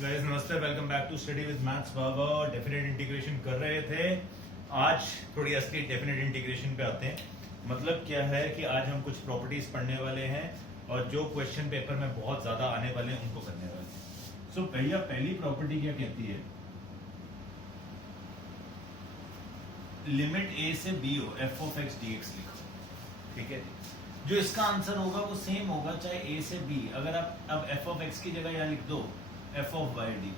Guys नमस्ते, welcome back to study with maths Baba. Definite integration कर रहे थे, आज थोड़ी असली डेफिनेट इंटीग्रेशन पे आते हैं। मतलब क्या है कि आज हम कुछ प्रॉपर्टीज पढ़ने वाले हैं और जो क्वेश्चन पेपर में बहुत ज्यादा आने वाले हैं उनको करने वाले हैं। सो भैया पहली प्रॉपर्टी क्या कहती है, लिमिट ए से बी हो F of x d x लिखो। ठीक है, जो इसका आंसर होगा वो सेम होगा चाहे ए से बी। अगर आप अब एफ ऑफ एक्स की जगह यहाँ लिख दो एफ ऑफ वाई डी,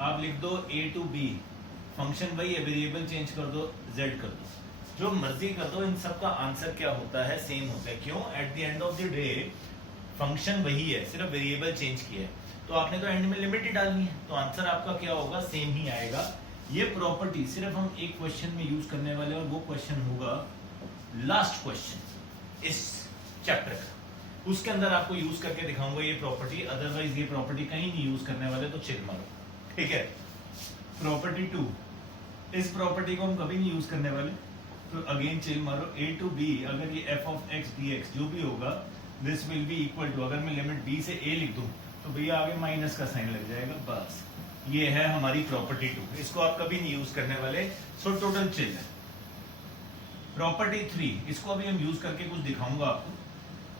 आप लिख दो ए टू बी, फंक्शन वही है, वेरिएबल चेंज कर दो, जेड कर दो, जो मर्जी कर दो, इन सब का आंसर क्या होता है, सेम होता है। क्यों? At the end of the day function वही है, सिर्फ वेरिएबल चेंज किया है। तो आपने तो एंड में लिमिट ही डालनी है, तो आंसर आपका क्या होगा, सेम ही आएगा। ये प्रॉपर्टी सिर्फ हम एक क्वेश्चन में यूज करने वाले, और वो क्वेश्चन होगा लास्ट क्वेश्चन इस चैप्टर का। उसके अंदर आपको यूज करके दिखाऊंगा ये प्रॉपर्टी, अदरवाइज ये प्रॉपर्टी कहीं नहीं यूज करने वाले, तो चिल मारो। ठीक है, प्रॉपर्टी 2, इस प्रॉपर्टी को हम कभी नहीं यूज करने वाले, तो अगेन चिल मारो। ए टू बी, अगर ये f of x d x जो भी होगा, this will be equal to, अगर मैं लिमिट बी से ए लिख दूं तो भैया आगे माइनस का साइन लग जाएगा। बस ये है हमारी प्रॉपर्टी 2, इसको आप कभी नहीं यूज करने वाले, सो टोटल चिल है। प्रॉपर्टी 3, इसको अभी हम यूज करके कुछ दिखाऊंगा आपको।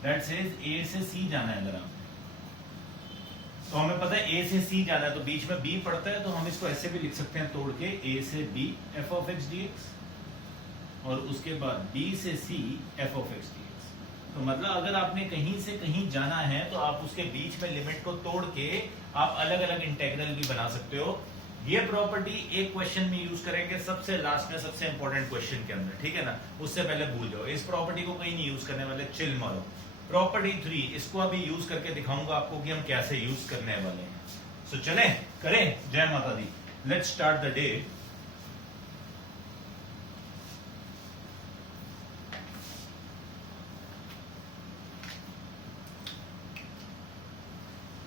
दैट सेज ए से सी जाना है, अगर आप तो हमें पता है ए से सी जाना है, तो बीच में बी पड़ता है, तो हम इसको ऐसे भी लिख सकते हैं तोड़ के, ए से b f of x d x, और उसके बाद बी से c f of x d x. तो मतलब अगर आपने कहीं से कहीं जाना है तो आप उसके बीच में लिमिट को तोड़ के आप अलग अलग इंटेग्रल भी बना सकते हो। ये प्रॉपर्टी एक क्वेश्चन में यूज करेंगे, सबसे लास्ट में, सबसे इंपॉर्टेंट क्वेश्चन के अंदर। ठीक है ना, उससे पहले भूल जाओ, इस प्रॉपर्टी को कहीं नहीं यूज करने वाले, चिल मारो। प्रॉपर्टी 3, इसको अभी यूज करके दिखाऊंगा आपको कि हम कैसे यूज करने वाले हैं। सो चलें, करें, जय माता दी, लेट्स स्टार्ट द डे।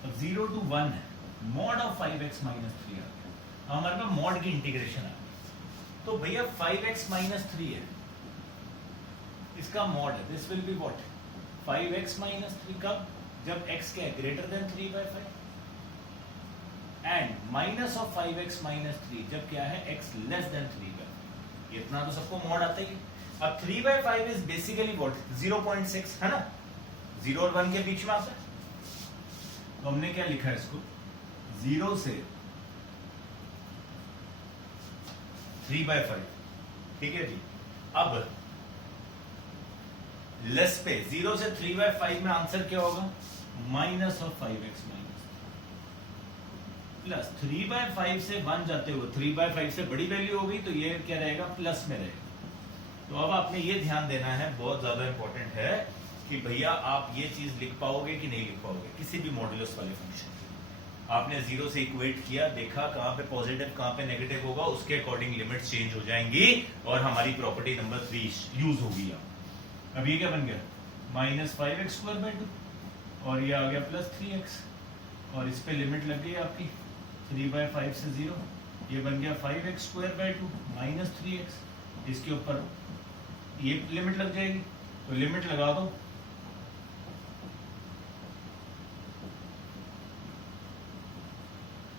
अब 0 to 1 है, मॉड ऑफ 5x माइनस 3 आ गया, हमारे पास मॉड की इंटीग्रेशन आ गई। तो भैया 5x माइनस 3 है, इसका मॉड है, this will be what, 5x minus 3, कब, जब x क्या है, greater than 3/5, and minus of 5x minus 3 जब क्या है, x लेस देन 3/5। इतना तो सबको मॉड आता ही। अब 3/5 इज बेसिकली व्हाट, 0.6 है ना, 0 और 1 के बीच में आता है। तो हमने क्या लिखा है इसको, 0 से 3/5। ठीक है जी, अब लेस पे 0 से 3/5 में आंसर क्या होगा, minus of 5x minus plus 3/5 से 1 जाते हुए 3/5 से बड़ी वैल्यू हो गई, तो ये क्या रहेगा, प्लस में रहेगा। तो अब आपने ये ध्यान देना है, बहुत ज्यादा इंपॉर्टेंट है कि भैया आप ये चीज लिख पाओगे कि नहीं लिख पाओगे किसी भी मॉड्यूलस वाले फंक्शन। आपने 0 से इक्वेट किया, देखा कहां पे पॉजिटिव कहां पे नेगेटिव होगा, उसके अकॉर्डिंग लिमिट चेंज हो जाएंगी और हमारी प्रॉपर्टी नंबर 3 यूज होगी। अब ये क्या बन गया, माइनस 5x²/2, और ये आ गया प्लस 3x, और इस पे लिमिट लग गई आपकी 3/5 से 0, ये बन गया 5x²/2 माइनस 3x, इसके ऊपर ये लिमिट लग जाएगी, तो लिमिट लगा दो,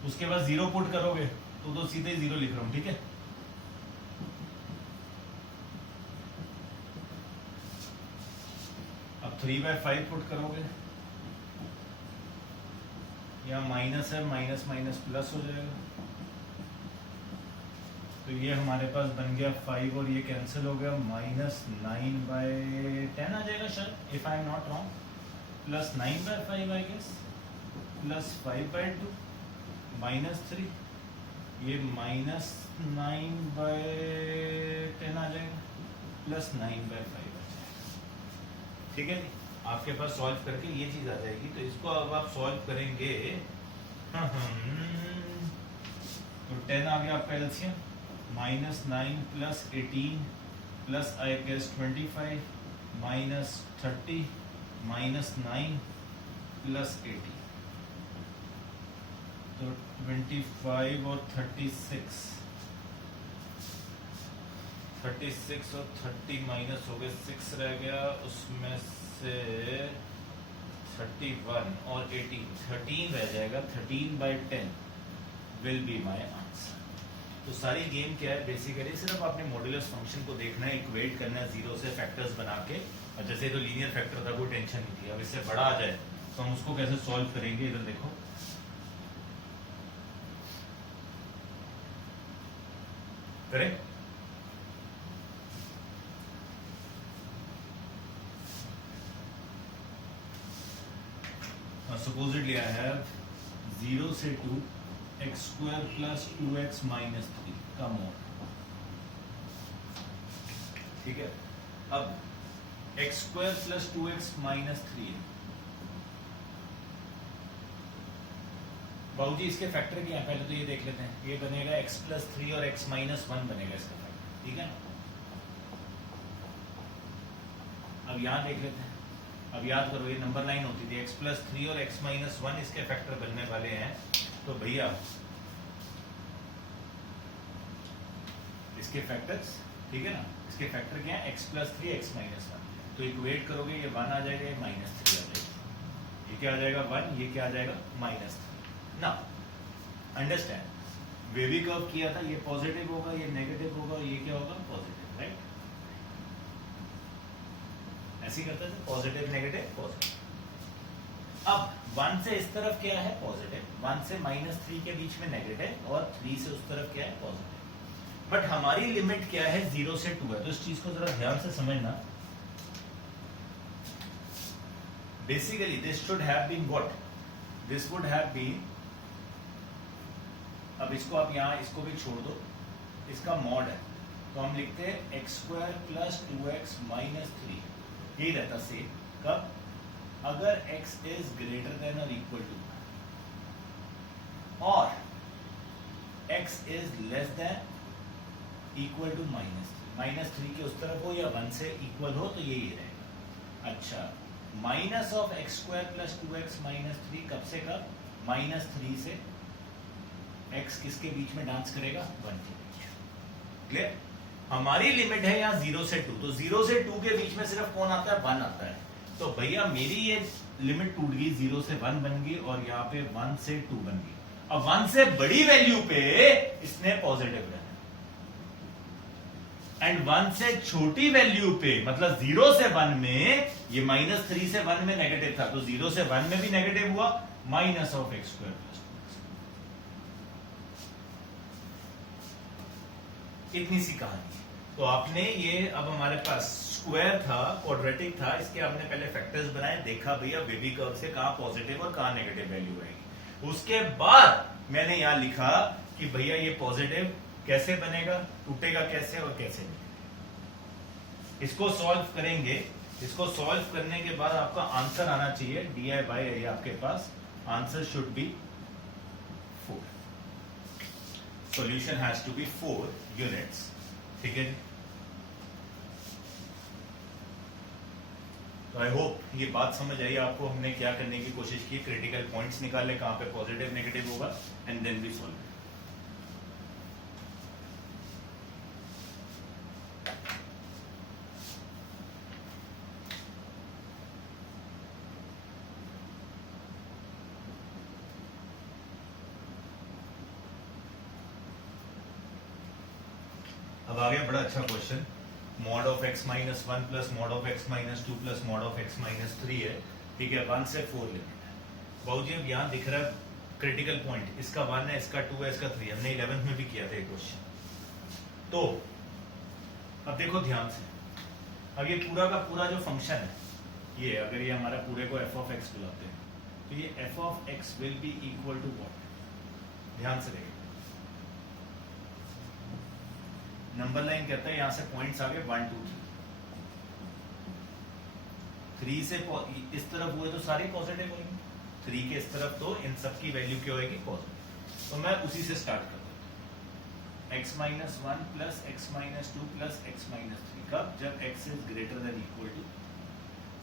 उसके बाद 0 पुट करोगे तो सीधे ही 0 लिख रहा हूं। ठीक है, अब 3/5 पुट करोगे, यहाँ माइनस है, माइनस माइनस प्लस हो जाएगा, तो ये हमारे पास बन गया 5 और ये कैंसिल हो गया, माइनस 9/10 आ जाएगा शायद, if I am not wrong, plus 9/5 I guess, plus 5/2 minus 3, ये माइनस 9/10 आ जाएगा, प्लस 9/5 आ जाएगा। ठीक है जी, आपके पास सॉल्व करके ये चीज आ जाएगी। तो इसको अब आप सॉल्व करेंगे, तो 10 आ गया आपका LCM, minus 9 plus 18 plus I guess 25 minus 30 minus 9 plus 80, तो 25 और 36 36 और 30 माइनस हो गए, 6 रह गया, उसमें से 31 और 18, 13 रह जाएगा, 13/10 विल बी माय आंसर। तो सारी गेम क्या है बेसिकली, सिर्फ आपने मॉड्यूलस फंक्शन को देखना है, इक्वेट करना है जीरो से फैक्टर्स बना के, और जैसे तो लीनियर फैक्टर था कोई टेंशन नहीं थी। अब इससे बड़ा आ जाए तो हम उसको कैसे सॉल्व करेंगे, इधर देखो। करें supposedly I have 0 से 2 x² plus 2x minus 3 का मोड, ठीक है। अब x² plus 2x minus 3 है। बाबूजी इसके फैक्टर क्या है, पहले तो ये देख लेते हैं। ये बनेगा x plus 3 और x minus 1 बनेगा इसका फैक्टर, ठीक है। अब यहाँ देख लेते हैं। अब याद करो ये नंबर लाइन होती थी, x plus 3 और x minus 1 इसके फैक्टर बनने वाले हैं। तो भैया इसके फैक्टर्स, ठीक है ना, इसके फैक्टर क्या है, x plus 3 x minus 1। तो इक्वेट करोगे ये 1 आ जाएगा, ये -3 आ जाएगा, ये क्या आ जाएगा 1, ये क्या आ जाएगा -3। ना अंडरस्टैंड, वेवी कर्व किया था, ये पॉजिटिव होगा, ये नेगेटिव होगा, ये क्या होगा पॉजिटिव, राइट। ऐसे करते थे, पॉजिटिव नेगेटिव पॉजिटिव। अब 1 से इस तरफ क्या है पॉजिटिव, 1 से -3 के बीच में नेगेटिव, और 3 से उस तरफ क्या है पॉजिटिव। बट हमारी लिमिट क्या है, 0 से 2 है। तो इस चीज को जरा ध्यान से समझना। Basically this should have been what, this would have been, अब इसको आप यहां इसको भी छोड़ दो, इसका मॉड है, तो हम लिखते हैं x² plus 2x minus 3, यही रहता सेम। कब, अगर x is greater than or equal to, और x is less than equal to -3 के उस तरफ हो या 1 से इक्वल हो, तो यही रहेगा। अच्छा, minus of x² plus 2x minus 3 कब से कब, -3 से x किसके बीच में डांस करेगा, 1 के बीच। क्लियर। हमारी लिमिट है यहाँ 0 से 2, तो 0 से 2 के बीच में सिर्फ कौन आता है, 1 आता है। तो भैया मेरी ये लिमिट टूट गई, 0 से 1 बन गई, और यहाँ पे 1 से 2 बन गई। अब 1 से बड़ी वैल्यू पे इसने पॉजिटिव रहना, एंड 1 से छोटी वैल्यू पे, मतलब 0 से 1 में ये -3 से 1 में नेगेटिव था, तो 0 से 1 में भी नेगेटिव हुआ, माइनस ऑफ x²। इतनी सी कहानी। तो आपने ये, अब हमारे पास स्क्वायर था, क्वाड्रेटिक था, इसके हमने पहले फैक्टर्स बनाए, देखा भैया वेवी कर्व से कहां पॉजिटिव और कहां नेगेटिव वैल्यू आएगी। उसके बाद मैंने यहां लिखा कि भैया ये पॉजिटिव कैसे बनेगा, टूटेगा कैसे और कैसे नहीं। इसको सॉल्व करेंगे। इसको सॉल्व करने के बाद आपका आंसर आना चाहिए DI/, ये आपके पास answer should be 4। Solution has to be 4 units, ठीक है। तो आई होप ये बात समझ आई आपको। हमने क्या करने की कोशिश की, क्रिटिकल पॉइंट्स निकाले कहां पे पॉजिटिव नेगेटिव होगा, एंड देन वी सॉल्व। अब आ गया बड़ा अच्छा question, mod of x minus 1 plus mod of x minus 2 plus mod of x minus 3 है, ठीक है। 1 से 4 लिमिट है। बाबूजी अब यहाँ दिख रहा है क्रिटिकल पॉइंट, इसका 1 है, इसका 2 है, इसका 3। हमने 11th में भी किया था ये क्वेश्चन। तो अब देखो ध्यान से, अब ये पूरा का पूरा जो फंक्शन है, ये अगर ये हमारा पूरे को f of x बुलाते हैं, तो ये f of x will be equal to what, ध्यान से देखिए। नंबर लाइन कहता है यहां से पॉइंट्स आ गए 1 2 3 से इस तरफ हुए तो सारे पॉजिटिव होंगे, 3 के इस तरफ तो इन सब की वैल्यू क्या होगी, पॉजिटिव। तो मैं उसी से स्टार्ट कर दूं, x minus 1 plus x minus 2 plus x minus 3। कब, जब x is greater than equal to,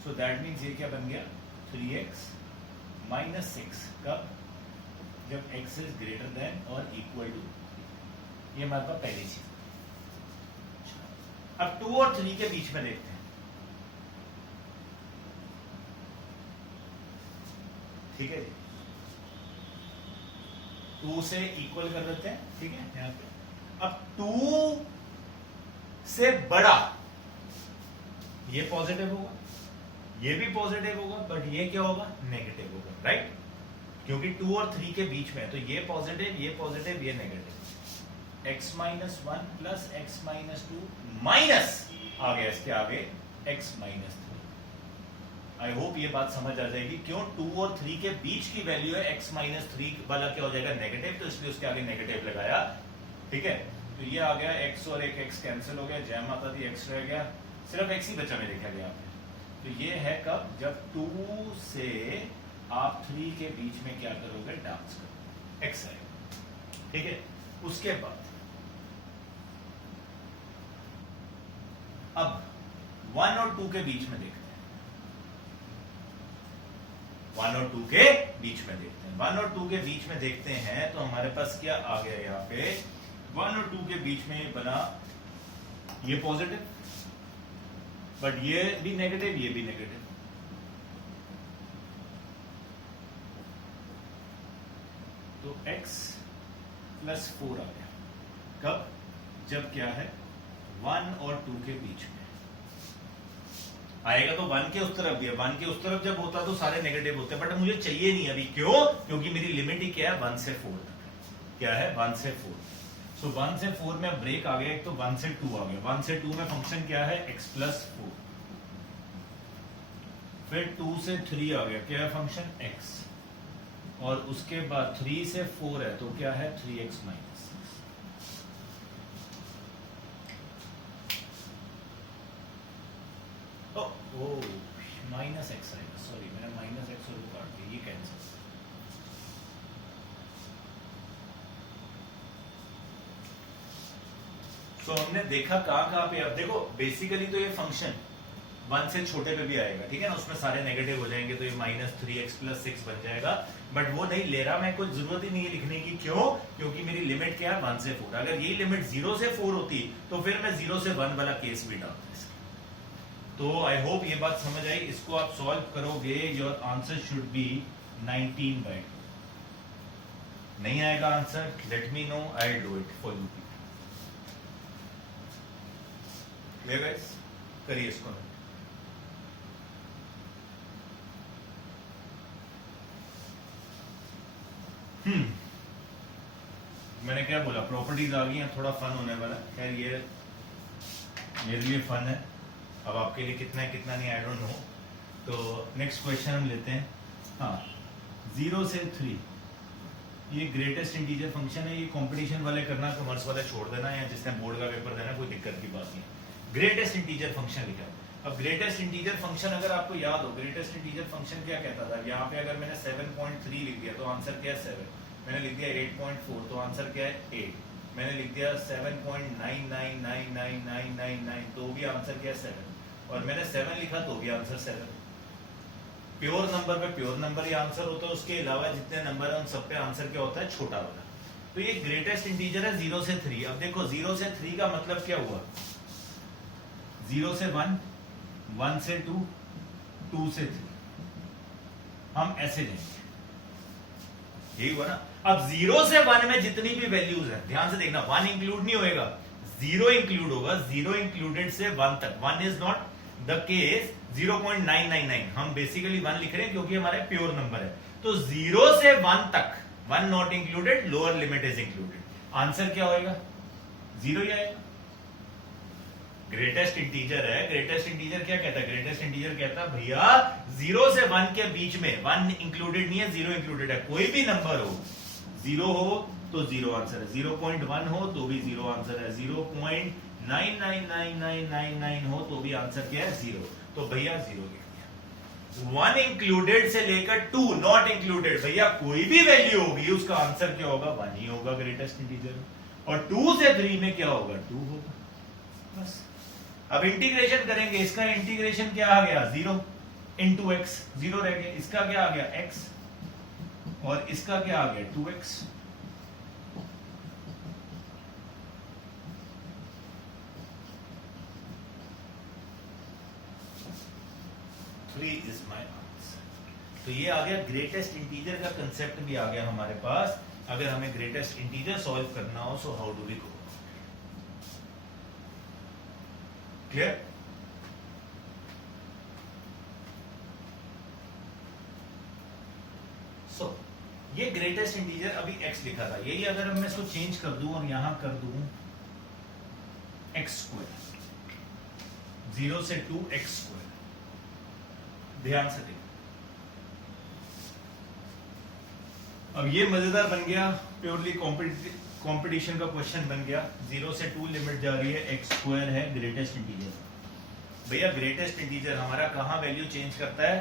so that means ये क्या बन गया 3x minus 6। कब, जब x इज ग्रेटर देन और इक्वल टू, ये हमारे पास पहली चीज। अब 2 और 3 के बीच में देखते हैं। ठीक है जी, 2 से इक्वल कर देते हैं, ठीक है यहां पे। अब 2 से बड़ा ये पॉजिटिव होगा, ये भी पॉजिटिव होगा, बट ये क्या होगा, नेगेटिव होगा, राइट, क्योंकि 2 और 3 के बीच में है, तो ये पॉजिटिव, ये negative. x minus 1 plus x minus 2 minus आ गया इसके आगे x माइनस 3। आई होप ये बात समझ आ जाएगी, क्यों 2 और 3 के बीच की वैल्यू है, x माइनस 3 वाला क्या हो जाएगा, नेगेटिव, तो इसलिए उसके आगे नेगेटिव लगाया, ठीक है। तो ये आ गया x और एक x कैंसिल हो गया, जय माता दी, x रह गया, सिर्फ x ही बचा मेरे ख्याल में। तो ये है कब, जब 2 से आप 3 के बीच में क्या करोगे, डांस करोगे, x आएगा, ठीक है। उसके बाद अब 1 और 2 के बीच में देखते हैं, 1 और 2 के बीच में देखते हैं, 1 और 2 के बीच में देखते हैं, तो हमारे पास क्या आ गया यहां पे, 1 और 2 के बीच में बना ये पॉजिटिव, बट ये भी नेगेटिव, ये भी नेगेटिव, तो x प्लस 4 आ गया, कब, जब क्या है 1 और 2 के बीच में आएगा, तो 1 के उस तरफ भी है, 1 के उस तरफ जब होता तो सारे नेगेटिव होते, बट मुझे चाहिए नहीं अभी, क्यों, क्योंकि मेरी लिमिट ही क्या है, 1 से 4 तक, क्या है 1 से 4। सो 1 से 4 में ब्रेक आ गया, एक तो 1 से 2 आ गया, 1 से 2 में फंक्शन क्या है, x प्लस 4, फिर 2 से 3 आ गया, क्या है फंक्शन x, और उसके बाद 3 से 4 है, तो क्या है 3x माइनस 6। माइनस एक्स आएगा, सॉरी मैंने माइनस एक्स और काट दिया, ये कैंसिल। तो हमने देखा कहां पे, अब देखो बेसिकली तो ये फंक्शन 1 से छोटे पे भी आएगा, ठीक है ना, उसमें सारे नेगेटिव हो जाएंगे, तो ये माइनस 3x प्लस 6 बन जाएगा, बट वो नहीं ले रहा मैं, कोई जरूरत ही नहीं है लिखने की, क्यों, क्योंकि मेरी लिमिट क्या है 1 से 4। अगर यही लिमिट 0 से 4 होती तो फिर मैं 0 से 1 वाला केस भी डालता। तो आई होप ये बात समझ आई, इसको आप सॉल्व करोगे, योर आंसर शुड बी 19/2। नहीं आएगा answer, late me know, I do it for you. Clear guys, करिए इसको। मैंने क्या बोला, प्रॉपर्टीज आ गई हैं, थोड़ा फन होने वाला, खैर ये मेरे लिए फन है, अब आपके लिए कितना है कितना नहीं, आई डोंट नो। तो नेक्स्ट क्वेश्चन हम लेते हैं, हाँ 0 से 3, ये ग्रेटेस्ट इंटीजर फंक्शन है, ये कंपटीशन वाले करना, कॉमर्स वाले छोड़ देना, या जिसने बोर्ड का पेपर देना कोई दिक्कत की बात नहीं। ग्रेटेस्ट इंटीजर फंक्शन लिखा, अब ग्रेटेस्ट इंटीजर फंक्शन अगर आपको याद हो, ग्रेटेस्ट इंटीजर फंक्शन क्या कहता था, यहाँ पे अगर मैंने 7.3 लिख दिया तो आंसर क्या है 7, मैंने लिख दिया 8.4 तो आंसर क्या है 8, मैंने लिख दिया 7.9999999 तो भी आंसर क्या है 7, और मैंने 7 लिखा तो भी आंसर 7। प्योर नंबर पे प्योर नंबर ही आंसर होता है, उसके अलावा जितने नंबर है उन सब पे आंसर क्या होता है, छोटा वाला। तो ये ग्रेटेस्ट इंटीजर है 0 से 3। अब देखो 0 से 3 का मतलब क्या हुआ, 0 से 1, 1 से 2, 2 से 3, हम ऐसे लेंगे, यही हुआ ना। अब 0 से 1 में जितनी भी वैल्यूज है, ध्यान से देखना, 1 इंक्लूड नहीं होएगा, 0 इंक्लूड होगा, 0 इंक्लूडेड से 1 तक, 1 इज नॉट द केस, 0.999 हम बेसिकली 1 लिख रहे हैं क्योंकि हमारे प्योर नंबर है। तो 0 से 1 तक 1 not included, lower limit is included, answer क्या होएगा 0 ही आएगा। ग्रेटेस्ट इंटीजर है, ग्रेटेस्ट इंटीजर क्या कहता है, ग्रेटेस्ट इंटीजर कहता है भैया 0 से 1 के बीच में 1 इंक्लूडेड नहीं है, 0 इंक्लूडेड है, कोई भी नंबर हो, 0 हो तो 0 आंसर है, 0.1 हो तो भी 0 आंसर है, 0.999999 हो तो भी आंसर क्या है 0, तो भैया 0 लिख दिया। 1 इंक्लूडेड से लेकर 2 नॉट इंक्लूडेड, भैया कोई भी वैल्यू होगी उसका आंसर क्या होगा 1 ही होगा ग्रेटेस्ट इंटीजर में, और 2 से 3 में क्या होगा 2 होगा, बस। अब इंटीग्रेशन करेंगे, इसका इंटीग्रेशन क्या आ गया 0 इंटू एक्स, 0 रह गया, इसका क्या आ गया x, और इसका क्या आ गया 2x, इज माई आंसर। तो ये आ गया ग्रेटेस्ट इंटीजर का कंसेप्ट भी आ गया हमारे पास। अगर हमें ग्रेटेस्ट इंटीजर सॉल्व करना हो so how do we go? Clear? So ये ग्रेटेस्ट इंटीजर अभी x लिखा था, यही अगर मैं इसको चेंज कर दूं और यहां कर दूं x स्क्वायर, 0 से 2 x स्क्वायर, ध्यान से देखो अब ये मजेदार बन गया, प्योरली कंपटीशन का क्वेश्चन बन गया। 0 से 2 लिमिट जा रही है, x स्क्वायर है ग्रेटेस्ट इंटीजर। भैया ग्रेटेस्ट इंटीजर हमारा कहां वैल्यू चेंज करता है?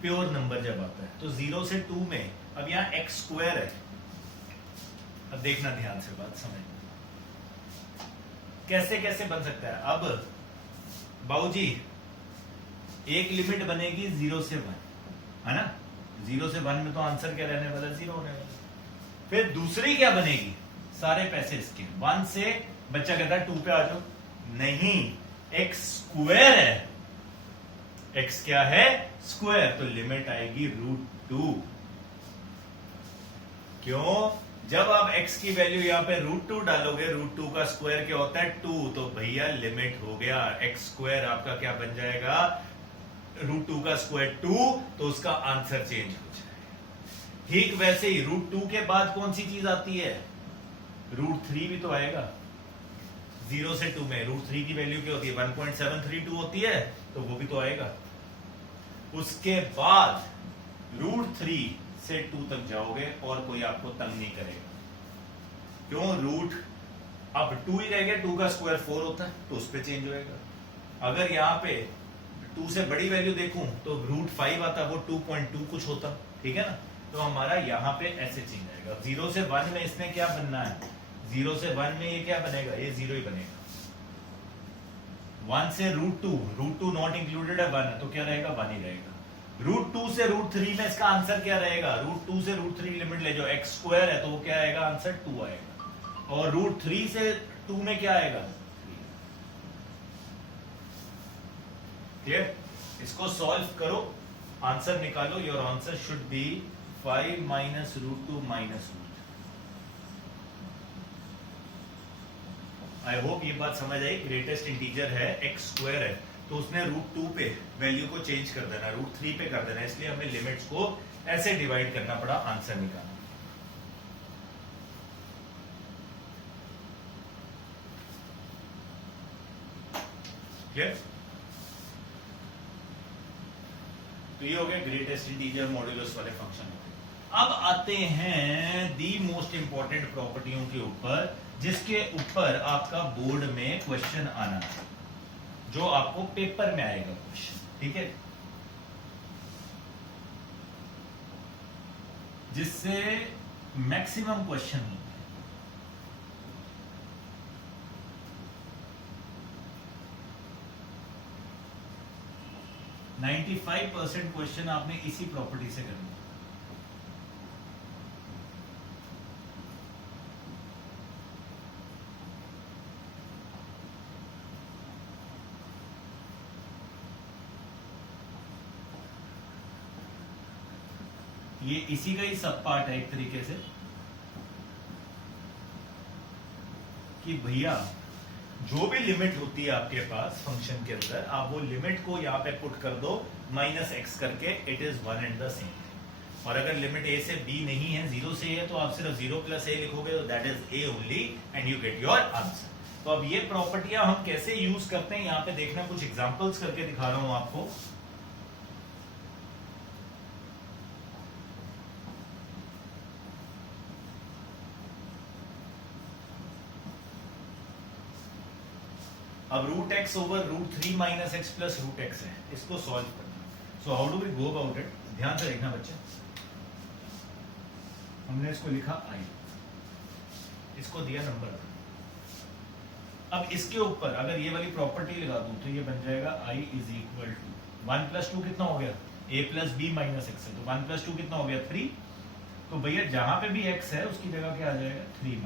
प्योर नंबर जब आता है। तो 0 से 2 में अब यहां x स्क्वायर है। अब देखना ध्यान से, बात समझ कैसे कैसे बन सकता है। अब बाबूजी एक लिमिट बनेगी 0 से 1, है ना? 0 से 1 में तो आंसर क्या रहने वाला? 0 होने वाला। फिर दूसरी क्या बनेगी? सारे पैसे इसके 1 से, बच्चा कहता है 2 पे आ जाओ, नहीं x स्क्वायर है, x क्या है? स्क्वायर। तो लिमिट आएगी √2। क्यों? जब आप x की वैल्यू यहां पे √2 डालोगे, √2 का स्क्वायर क्या होता है? 2। तो भैया लिमिट हो गया, x स्क्वायर आपका क्या बन जाएगा? √2 का स्क्वायर 2, तो उसका आंसर चेंज हो जाएगा। ठीक वैसे ही √2 के बाद कौन सी चीज आती है? √3 भी तो आएगा। 0 से 2 में √3 की वैल्यू क्या होती है? 1.732 होती है, तो वो भी तो आएगा। उसके बाद √3 से 2 तक जाओगे और कोई आपको तंग नहीं करेगा। क्यों? रूट अब 2 ही रह गया, 2 का स्क्वायर 4 होता है, तो उस पर चेंज होएगा। अगर यहां पे 2 से बड़ी वैल्यू देखूं तो √5 आता, वो 2.2 कुछ होता, ठीक है ना? तो हमारा यहां पे ऐसे चेंज आएगा। 0 से 1 में इसने क्या बनना है? 0 से 1 में ये क्या बनेगा? ये 0 ही बनेगा। 1 से √2 नॉट इंक्लूडेड है, 1 है, तो क्या रहेगा? 1 ही रहेगा। √2 से √3 में इसका आंसर क्या रहेगा? √2 से √3 लिमिट ले जाओ, x स्क्वायर है, तो वो क्या आएगा? आंसर 2 आएगा। और √3 से 2 में क्या आएगा? 3। क्लियर? इसको सॉल्व करो, आंसर निकालो। Your answer should B 5 minus √2 minus √3। I hope ये बात समझ आई। ग्रेटेस्ट इंटीजर है, x स्क्वायर है, तो उसने √2 पे वैल्यू को चेंज कर देना, √3 पे कर देना, इसलिए हमें लिमिट्स को ऐसे डिवाइड करना पड़ा आंसर निकालना। क्लियर? तो ये हो गया ग्रेटेस्ट इंटीजर मॉड्यूलस वाले फंक्शन। अब आते हैं दी मोस्ट इंपॉर्टेंट प्रॉपर्टियों के ऊपर, जिसके ऊपर आपका बोर्ड में क्वेश्चन आना है, जो आपको पेपर में आएगा क्वेश्चन, ठीक है? जिससे मैक्सिमम क्वेश्चन होते हैं। नाइन्टी 95% क्वेश्चन आपने इसी प्रॉपर्टी से करना है। ये इसी का ही सब पार्ट है एक तरीके से, कि भैया जो भी लिमिट होती है आपके पास फंक्शन के अंदर, आप वो लिमिट को यहां पे पुट कर दो -x करके, it is one and the same. और अगर लिमिट a से b नहीं है, 0 से a है, तो आप सिर्फ 0 + a लिखोगे, तो that is a only and you get your answer. तो अब ये प्रॉपर्टियां हम कैसे यूज करते हैं, यहां पे देखना, कुछ एग्जांपल्स करके दिखा रहा हूं आपको। अब √x over √3 - x plus √x है, इसको सॉल्व करना। So how do we go about it? ध्यान से देखना बच्चे, हमने इसको लिखा i, इसको दिया नंबर। अब इसके ऊपर अगर ये वाली प्रॉपर्टी लगा दूं तो ये बन जाएगा i = 1 + 2 कितना हो गया? a + b - x है, तो 1 + 2 कितना हो गया? 3। तो भैया जहां पे भी x है उसकी जगह क्या आ जाएगा? 3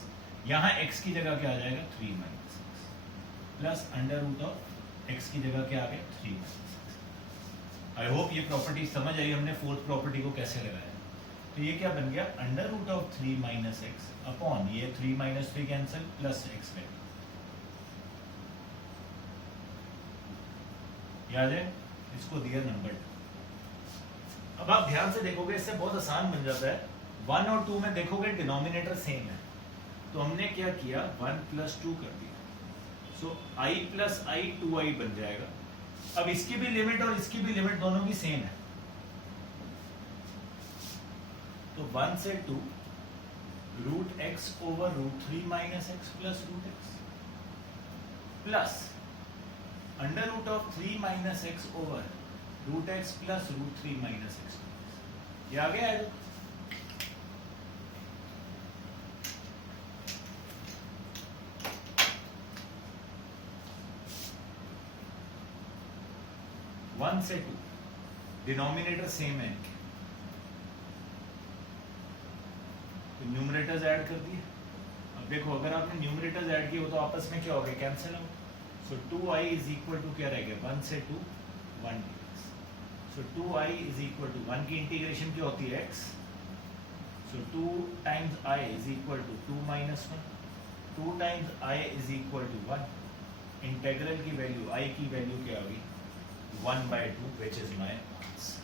- यहां x की जगह क्या आ जाएगा? 3 - x प्लस √(x) की जगह क्या आ गया? 3 - x। आई होप ये प्रॉपर्टी समझ आई हमने फोर्थ प्रॉपर्टी को कैसे लगाया। तो ये क्या बन गया, under root of 3 minus x upon ये 3 minus 3 cancel plus x value, याद है, इसको दिया नंबर। अब आप ध्यान से देखोगे इससे बहुत आसान बन जाता है। 1 और 2 में देखोगे डिनोमिनेटर सेम है, तो हमने क्या किया 1 प्लस 2 कर दिया, सो i प्लस i 2i बन जाएगा। अब इसकी भी लिमिट और इसकी भी लिमिट दोनों की सेम है, तो 1 से 2 root x over root 3 minus x plus root x plus under root of 3 minus x over root x plus root 3 minus x. ये आ गया है। वन से 2 डिनोमिनेटर सेम है, तो न्यूमरेटर्स ऐड कर दिए। अब देखो अगर आपने न्यूमरेटर्स ऐड किए हो तो आपस में क्या हो गया, cancel out. So 2i is equal to क्या रहेगा, 1 से 2 1 dx। So 2i is equal to 1 की इंटीग्रेशन क्या होती है x, so 2 times i is equal to 2 माइनस 1, 2 times i is equal to 1। Integral की वैल्यू i की वैल्यू क्या होगी 1/2 विच इज माई आंसर।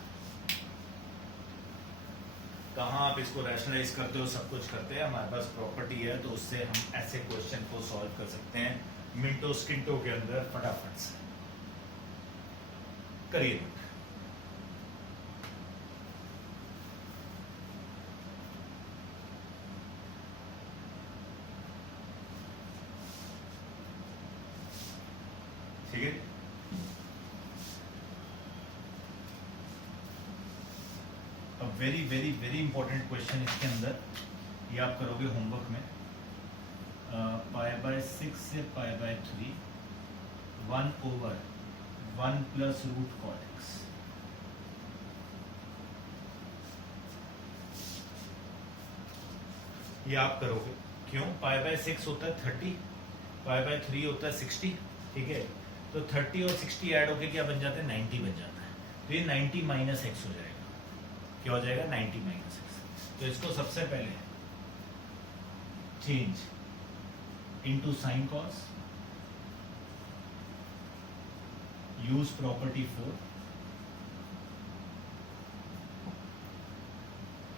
कहाँ आप इसको रैशनलाइज करते हो, सब कुछ करते हैं, हमारे पास प्रॉपर्टी है तो उससे हम ऐसे क्वेश्चन को सॉल्व कर सकते हैं मिनटों स्किंटों के अंदर फटाफट से। करिए ठीक है। अब very very very important question इसके अंदर, ये आप करोगे होमवर्क में। π/6 से π/3 1 over 1 plus root cot x. ये आप करोगे, क्यों, π/6 होता है 30, π/3 होता है 60, ठीक है। तो 30 और 60 ऐड होके क्या बन जाता है, 90 बन जाता है। तो ये 90 माइनस एक्स हो जाएगा, क्या हो जाएगा 90 माइनस एक्स। तो इसको सबसे पहले change into sine cos, use property 4,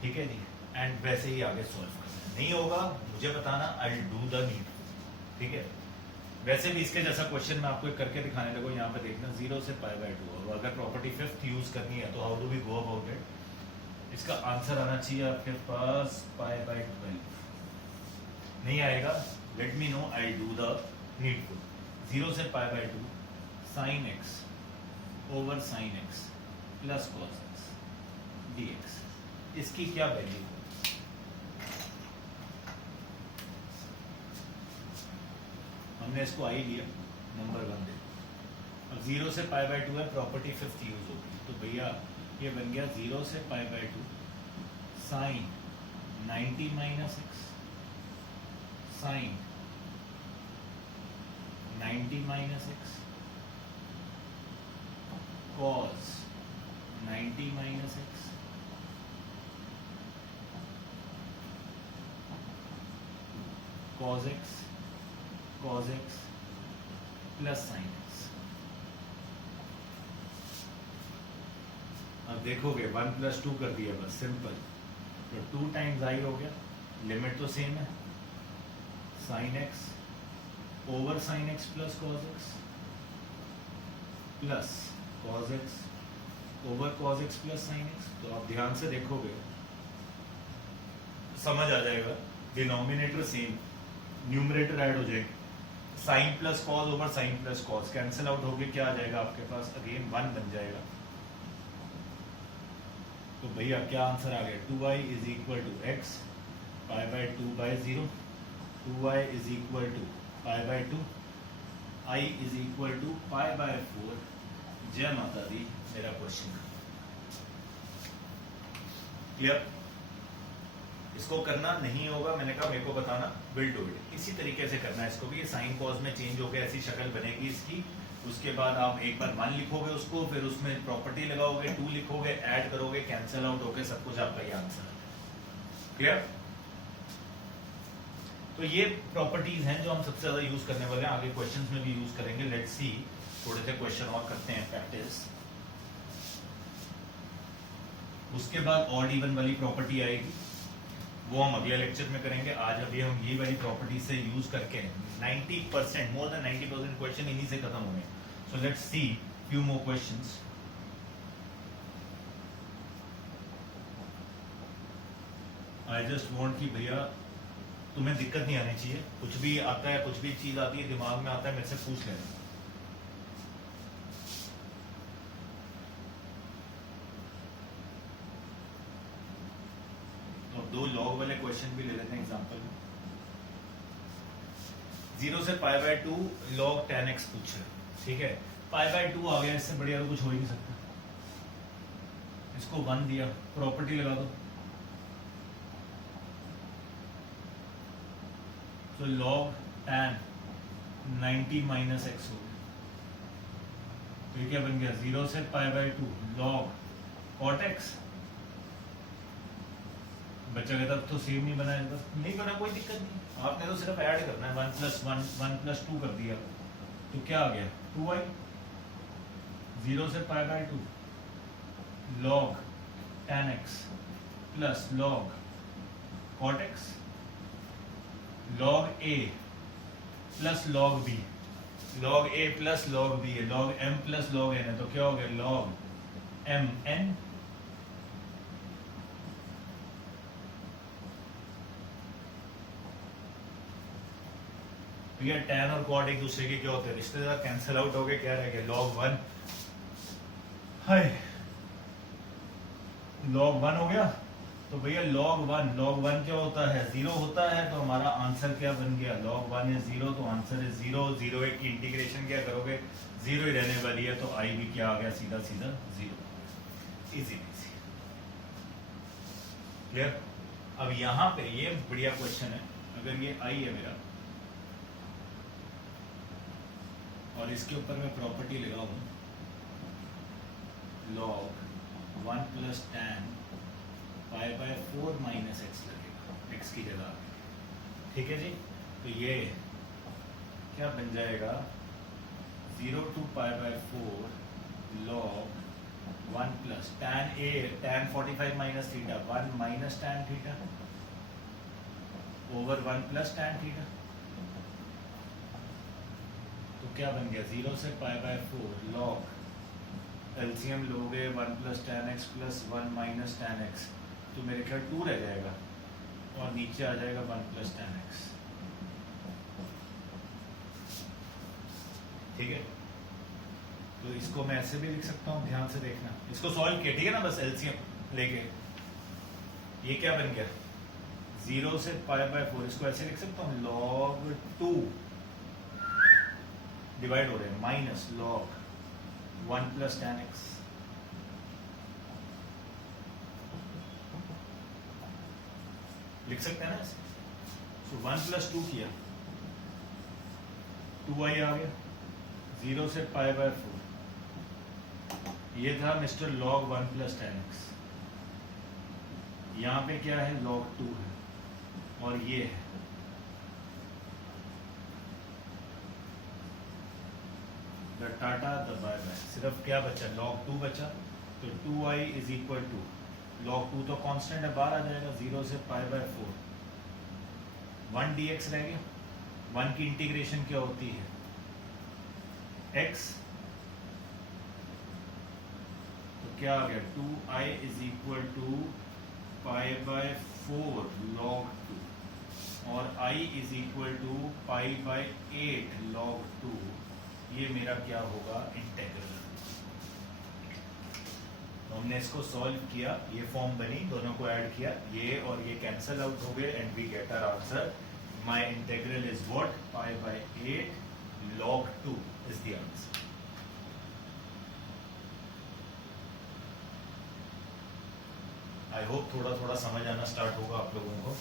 ठीक है जी, एंड वैसे ही आगे सॉल्व करना। नहीं होगा मुझे बताना, आई डू द नीड, ठीक है। वैसे भी इसके जैसा क्वेश्चन मैं आपको एक करके दिखाने लगो, यहाँ पे देखना 0 से π/2, और अगर प्रॉपर्टी 5th यूज करनी है तो how do we go about it. इसका आंसर आना चाहिए आपके पास π/12, नहीं आएगा, let me know, I do the needful. 0 से π/2 sine x over sine x plus cos x dx, इसकी क्या वैल्यू, हमने इसको आई लिया, नंबर 1 दे। अब 0 से π/2 है, प्रॉपर्टी 5th यूज होगी, तो भैया ये बन गया 0 से π/2 sine 90 minus x, sine 90 minus x cos 90 minus x cos x plus sine x. अब देखोगे 1 प्लस 2 कर दिया, बस सिंपल, तो 2 टाइम्स आई हो गया, लिमिट तो सेम है, sign x over sine x plus cos x plus cos x over cos x plus sine x. तो आप ध्यान से देखोगे समझ आ जाएगा, डिनोमिनेटर सेम, न्यूमरेटर ऐड हो जाएगा, sine plus cos over sine plus cos cancel out होके क्या आ जाएगा आपके पास, अगेन 1 बन जाएगा। तो भैया क्या आंसर आ गया, 2i is equal to x π/2/0, 2i is equal to π/2, i is equal to π/4। जय माता दी, मेरा क्वेश्चन क्लियर। इसको करना नहीं होगा, मैंने कहा मेरे को बताना, विल डू इट। इसी तरीके से करना है इसको भी, ये साइन कॉस में चेंज होकर ऐसी शक्ल बनेगी इसकी, उसके बाद आप एक बार 1 लिखोगे उसको, फिर उसमें प्रॉपर्टी लगाओगे, 2 लिखोगे, ऐड करोगे, कैंसिल आउट होके सब कुछ आपका ये आंसर है। क्लियर? तो ये प्रॉपर्टीज हैं जो हम सबसे ज्यादा यूज करने वाले हैं, आगे क्वेश्चंस में भी यूज करेंगे। लेट्स सी, थोड़े से क्वेश्चन और करते हैं प्रैक्टिस। उसके बाद ऑड इवन वाली प्रॉपर्टी आएगी, वो हम अगले लेक्चर में करेंगे। आज अभी हम ये वाली प्रॉपर्टी से यूज करके 90%, मोर देन 90% क्वेश्चन इन्हीं से खत्म होंगे। So let's see few more questions. I just want कि भैया तुम्हें दिक्कत नहीं आनी चाहिए, कुछ भी आता है, कुछ भी चीज आती है दिमाग में आता है, मेरे से पूछ लेना। तो 2 लॉग वाले क्वेश्चन भी ले लेते हैं एग्जांपल में। 0 से π/2 log tan x पूछ रहे, ठीक है। π/2 आ गया, इससे बढ़िया तो कुछ हो ही नहीं सकता। इसको 1 दिया, प्रॉपर्टी लगा दो, तो log tan 90 माइनस एक्स हो गया। तो ये क्या बन गया, 0 से π/2 log cot x। बच्चा कहता तो सेम नहीं बना, नहीं बना, कोई दिक्कत नहीं, आपने तो सिर्फ ऐड करना है, 1 + 1 1 + 2 कर दिया, तो क्या आ गया 2y। 0 से π/2 log tan x plus log cot x log a plus log b, log a plus log b है, log m plus log n है, तो क्या हो गया log m n। तो ये tan और cot एक दूसरे के क्या होते हैं, रिश्तेदार, कैंसिल आउट हो गए, क्या रह गया log 1। हाय, log 1 हो गया। तो भैया log 1 क्या होता है, 0 होता है, तो हमारा आंसर क्या बन गया, log 1 is 0, तो आंसर है 0। 0 एक की इंटीग्रेशन क्या करोगे, 0 ही रहने वाली है, तो i भी क्या आ गया, सीधा सीधा 0। Easy easy, clear? अब यहाँ पे ये बढ़िया क्वेश्चन है, अगर ये i है मेरा और इसके ऊपर मैं प्रॉपर्टी लगाऊं log 1 + tan π/4 माइनस एक्स लगेगा, x की जगह, ठीक है जी। तो ये क्या बन जाएगा, 0 to π/4 log 1 + tan 45 minus theta 1 minus tan theta over 1 + tan theta. तो क्या बन गया, 0 से π/4 log एलसीएम लोगे 1 + tan x plus 1 minus tan x, तो मेरे ख्याल 2 रह जाएगा और नीचे आ जाएगा 1 + tan x, ठीक है। तो इसको मैं ऐसे भी लिख सकता हूँ, ध्यान से देखना, इसको सॉल्व किया, ठीक है ना, बस एलसीएम लेके। ये क्या बन गया, 0 से π/4, इसको ऐसे लिख सकता हूँ log 2 डिवाइड हो रहे हैं माइनस log 1 + tan x। लिख सकते हैं ना ऐसे। तो 1 + 2 किया, 2y आ गया, 0 से π/4, ये था मिस्टर log 1 + tan x। यहाँ पे क्या है, log 2 है, और ये है the tata the bye bye, सिर्फ क्या बचा, log 2 बचा, तो 2y = log 2 तो कांस्टेंट है, बाहर आ जाएगा, 0 से π/4 1 dx रह गया। 1 की इंटीग्रेशन क्या होती है, x, तो क्या आ गया 2i = π/4 log 2 और i = π/8 log 2। ये मेरा क्या होगा, इंटेग्रल। तो हमने इसको सॉल्व किया, ये फॉर्म बनी, दोनों को ऐड किया, ये और ये कैंसल आउट हो गए, and we get our answer. My integral is what, π/8 log 2 is the answer. I hope थोड़ा थोड़ा समझ आना स्टार्ट होगा आप लोगों को।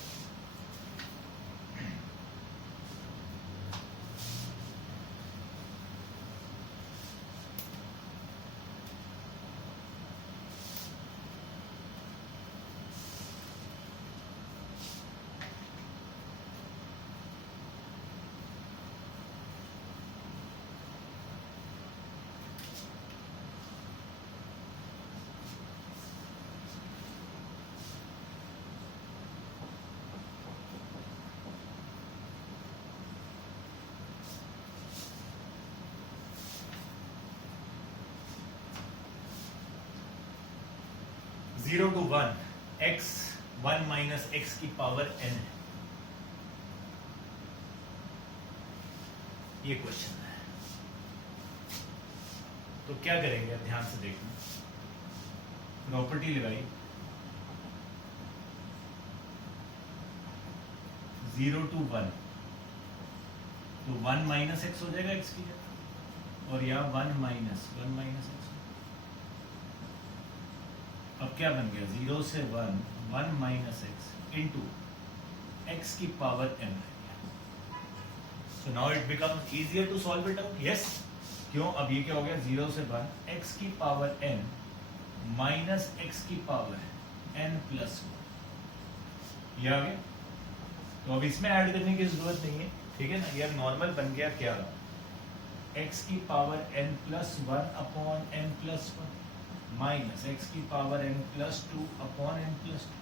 0 to 1 x 1 माइनस x की पावर n है, ये क्वेश्चन है। तो क्या करेंगे, ध्यान से देखना, प्रॉपर्टी लगाई 0 to 1, तो 1 माइनस एक्स हो जाएगा x की जगह, और यहाँ 1 माइनस एक्स। अब क्या बन गया, 0 से 1 माइनस एक्स इंटू एक्स की power n। So now it becomes easier to solve it out. Yes, क्यों, अब ये क्या हो गया, 0 से 1 एक्स की पावर n माइनस एक्स की पावर n प्लस 1, ये आ गया। तो अब इसमें ऐड करने की जरूरत नहीं है, ठीक है ना, ये नॉर्मल बन गया क्या, x की power n plus 1 upon n plus 1 minus x की power n plus 2 upon n plus 2,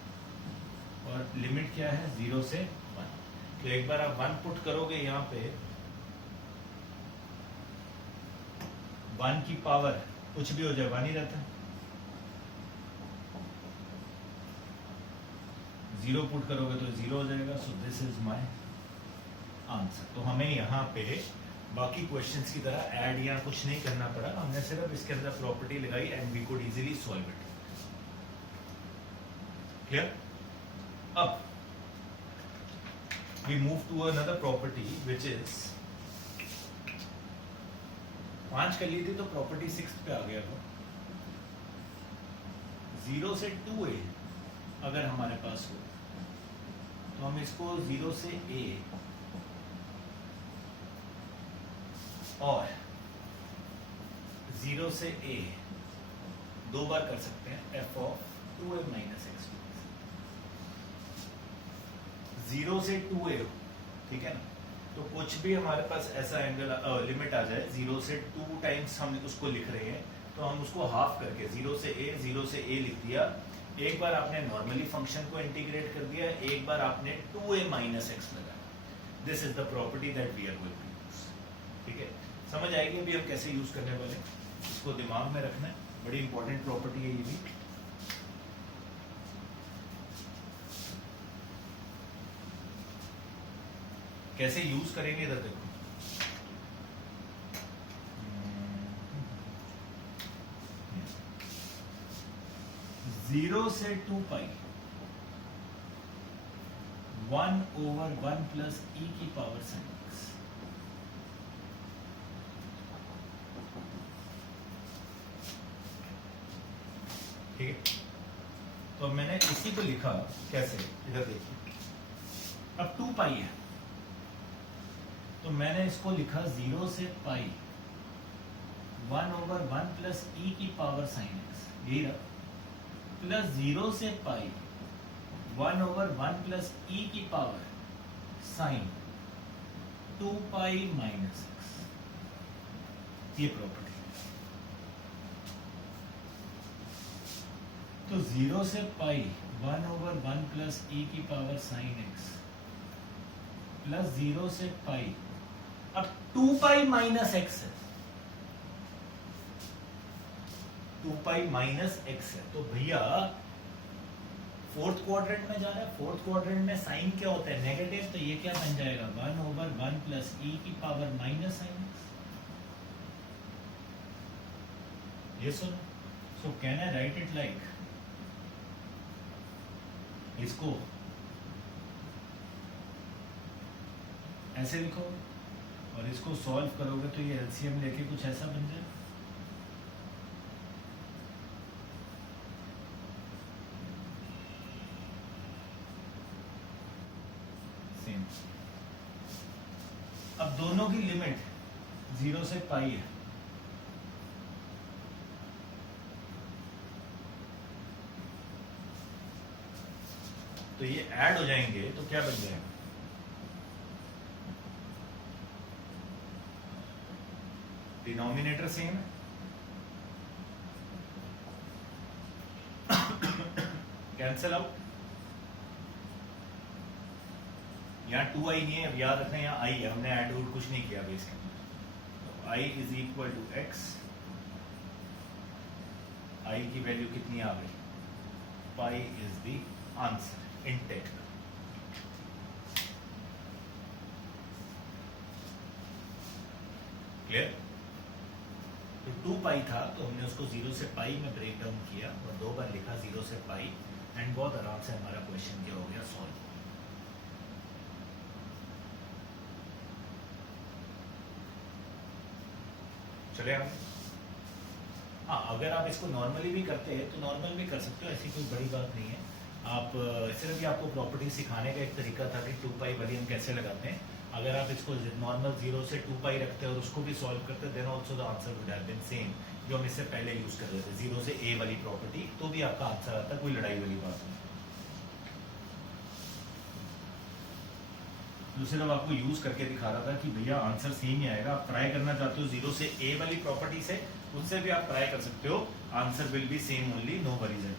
और लिमिट क्या है 0 से 1। तो एक बार आप 1 पुट करोगे यहाँ पे, 1 की पावर कुछ भी हो जाए 1 ही रहता है, 0 पुट करोगे तो 0 हो जाएगा। So this is my answer. तो हमें यहाँ पे बाकी क्वेश्चंस की तरह ऐड या कुछ नहीं करना पड़ा, हमने सिर्फ इसके अंदर प्रॉपर्टी लगाई and we could easily solve it. Clear? अब we move to another property which is 5 कर ली थी, तो प्रॉपर्टी 6 पे आ गया था। 0 से 2a अगर हमारे पास हो तो हम इसको 0 से a और 0 से a दो बार कर सकते हैं, f ऑफ 2a माइनस एक्स। 0 से 2a हो, ठीक है ना, तो कुछ भी हमारे पास ऐसा एंगल लिमिट आ जाए, 0 से 2 टाइम्स हम उसको लिख रहे हैं, तो हम उसको हाफ करके 0 से a लिख दिया। एक बार आपने नॉर्मली फंक्शन को इंटीग्रेट कर दिया, एक बार आपने 2a माइनस एक्स लगाया। This is the property that we are going to use. ठीक है, समझ आएगी अभी हम कैसे यूज करने वाले, इसको दिमाग में रखना है, बड़ी इंपॉर्टेंट प्रॉपर्टी है ये भी। कैसे यूज करेंगे इधर देखो, जीरो से 2 पाई 1 ओवर 1 प्लस ई की पावर sin x। ठीक है, तो मैंने इसी को लिखा कैसे, इधर देखिए, अब 2 पाई है तो मैंने इसको लिखा 0 से पाई 1 ओवर 1 प्लस ई की पावर sin x, यही रहा, प्लस 0 से पाई 1 ओवर 1 प्लस ई की power sine 2 pi minus x, ये प्रॉपर्टी। तो 0 से पाई 1 ओवर 1 प्लस ई की पावर साइन एक्स प्लस 0 से पाई, अब 2 पाई माइनस एक्स है, 2 पाई माइनस एक्स है, तो भैया फोर्थ क्वाड्रेंट में जा रहा है, फोर्थ क्वाड्रेंट में साइन क्या होता है, नेगेटिव, तो ये क्या बन जाएगा 1 ओवर 1 प्लस ई की पावर माइनस साइन एक्स। ये सुनो, so can I right it like, इसको ऐसे लिखो और इसको सॉल्व करोगे तो ये एलसीएम लेके कुछ ऐसा बन जाए। सेम, अब दोनों की लिमिट 0 से पाई है, तो ये ऐड हो जाएंगे तो क्या बन जाएगा, डिनोमिनेटर सेम है, कैंसल आउट, यहाँ 2i नहीं है, अब याद रखना यहाँ i है, हमने ऐड आउट कुछ नहीं किया अभी इसके अंदर। तो i is equal to x, i की वैल्यू कितनी आ गई pi is the answer in tech. Clear? तो 2 पाई था तो हमने उसको 0 से पाई में ब्रेक डाउन किया और 2 बार लिखा 0 से पाई, एंड बहुत आराम से हमारा क्वेश्चन क्या हो गया सॉल्व। चले हम, हाँ अगर आप इसको नॉर्मली भी करते हैं तो नॉर्मल भी कर सकते हो, ऐसी कोई बड़ी बात नहीं है। आप सिर्फ भी आपको प्रॉपर्टी सिखाने का एक तरीका था कि 2 पाई वाली हम कैसे लगाते हैं। अगर आप इसको नॉर्मल 0 से 2 पाई रखते हैं और उसको भी सॉल्व करते हैं, then also the answer would have been same, जो हम इससे पहले यूज कर रहे थे 0 से a वाली प्रॉपर्टी, तो भी आपका आंसर आता, कोई लड़ाई वाली बात नहीं। तो सिर्फ आपको यूज करके दिखा रहा था कि भैया आंसर सेम ही आएगा। आप ट्राई करना चाहते हो 0 से a वाली प्रॉपर्टी से, उससे भी आप ट्राई कर सकते हो, answer will be same only, no worries है।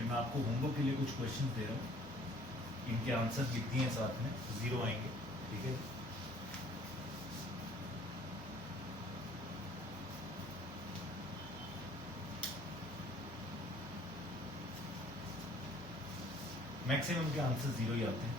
मैं आपको होमवर्क के लिए कुछ क्वेश्चन दे रहा हूँ, इनके आंसर लिख दिए साथ में, 0 आएंगे, ठीक है। मैक्सिमम के आंसर 0 ही आते हैं।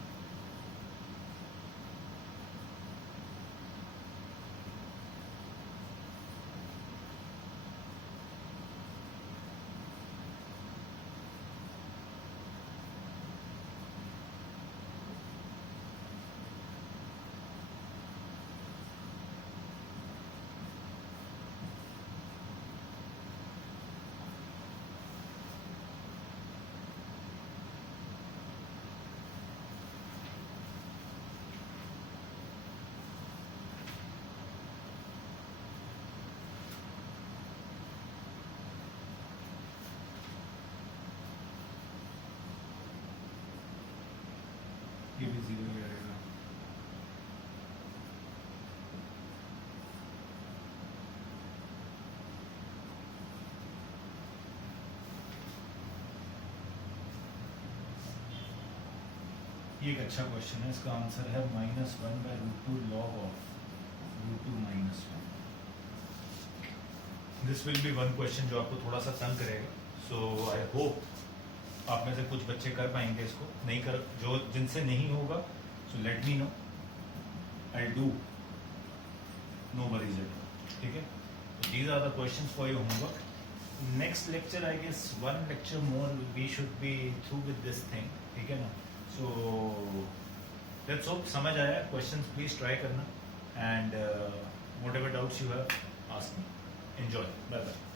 ये भी 0 ही रहेगा। ये एक अच्छा क्वेश्चन है, इसका आंसर है -1/√2 log of √2 - 1। This will B one question जो आपको थोड़ा सा तंग करेगा, सो आई होप आप में से कुछ बच्चे कर पाएंगे इसको। नहीं कर, जो जिनसे नहीं होगा so let me know, I do, no worries it, ठीक है। These are the questions for your homework. Next lecture I guess 1 lecture more we should be through with this thing, ठीक है ना। सो लेट्स होप समझ आया। Questions please try करना, and whatever doubts you have ask me. Enjoy, bye bye.